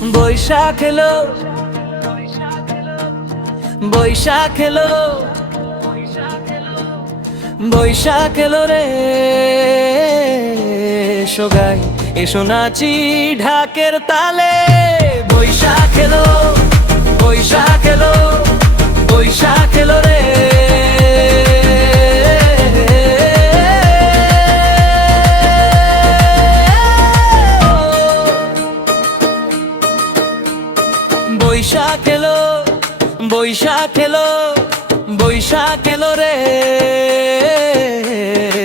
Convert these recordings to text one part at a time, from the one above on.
বৈশাখ এলো, বৈশাখ এলো, বৈশাখ এলো রে। এসো গাই, এসো নাচি ঢাকের তালে। বৈশাখ এলো, বৈশাখ এলো, বৈশাখ এলো রে। বৈশাখ এলো, বৈশাখ এলো, বৈশাখ এলো রে।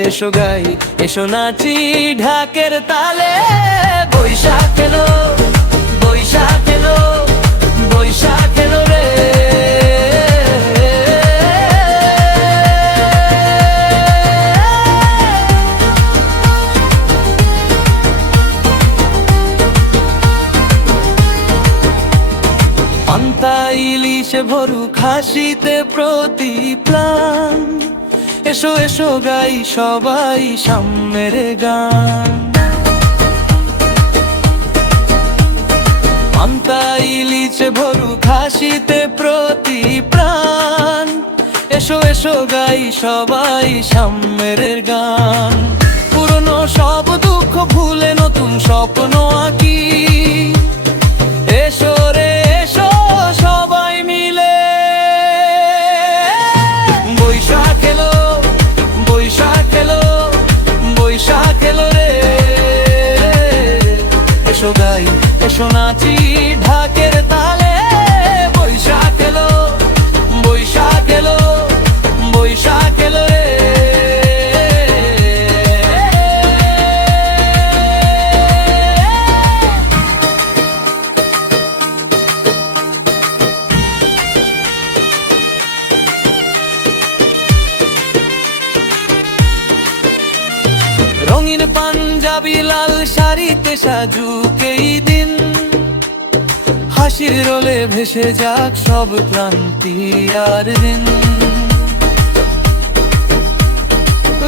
এসো গাই, এসো নাচি ঢাকের তালে। বৈশাখ এলো, বৈশাখ এলো, বৈশাখ এলো রে। পান্তা ইলিশে ভরু খাসিতে প্রতি প্রাণ। এসো এসো গাই সবাই সাম্যের গান। পান্তা ইলিশে ভরু খাসিতে প্রতি প্রাণ। এসো এসো গাই সবাই সাম্যের গান। পুরনো সব দুঃখ ভুলে নতুন স্বপ্ন আঁকি। এসো রে এসো সবাই মিলে। বৈশাখ এলো, বৈশাখ এলো, বৈশাখ এলো রে। এসো গাই, এসো নাচি ঢাকের তালে। বৈশাখ এলো, বৈশাখ এলো, বৈশাখ এলো রে। রঙিন পাঞ্জাবি লাল শাড়িতে সাজুক এই দিন। হাসির রোলে ভেসে যাক সব ক্লান্তি আর দিন।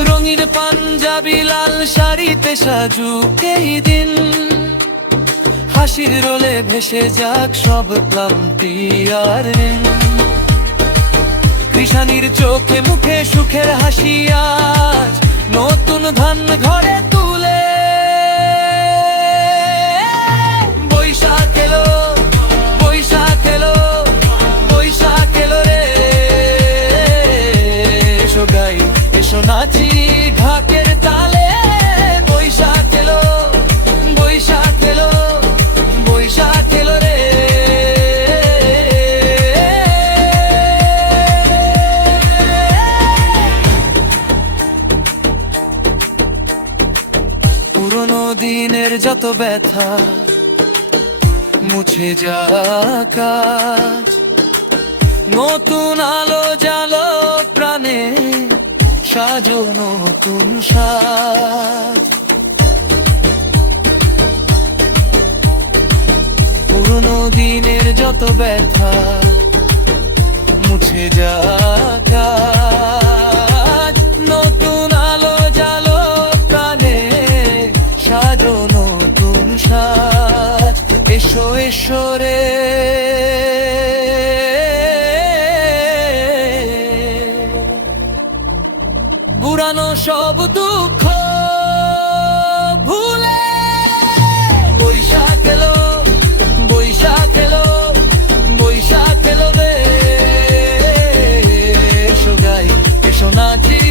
রঙিন পাঞ্জাবি লাল শাড়িতে সাজুক এই দিন। হাসির রোলে ভেসে যাক সব ক্লান্তি আর দিন। কৃষানির চোখে মুখে সুখের হাসি আজ নতুন ধান ঘরে তুলে। বৈশাখ এলো, বৈশাখ এলো, বৈশাখ এলো রে। এসো গাই, এসো নাচি ঢাকের তালে। বৈশাখ এলো, বৈশাখ এলো, বৈশাখ এলো রে। পুরনো দিনের যত ব্যথা মুছে যাক আজ। নতুন আলো জালো প্রাণে সাজো নতুন সাজ। পুরনো দিনের যত ব্যথা মুছে যাক আজ। নতুন আলো জালো প্রাণে সাজো নতুন সাজ। এসো এসো রে। পুরানো সব দুঃখ ভুলে। বৈশাখ এলো, বৈশাখ এলো, বৈশাখ এলো রে। এসো গাই, এসো নাচি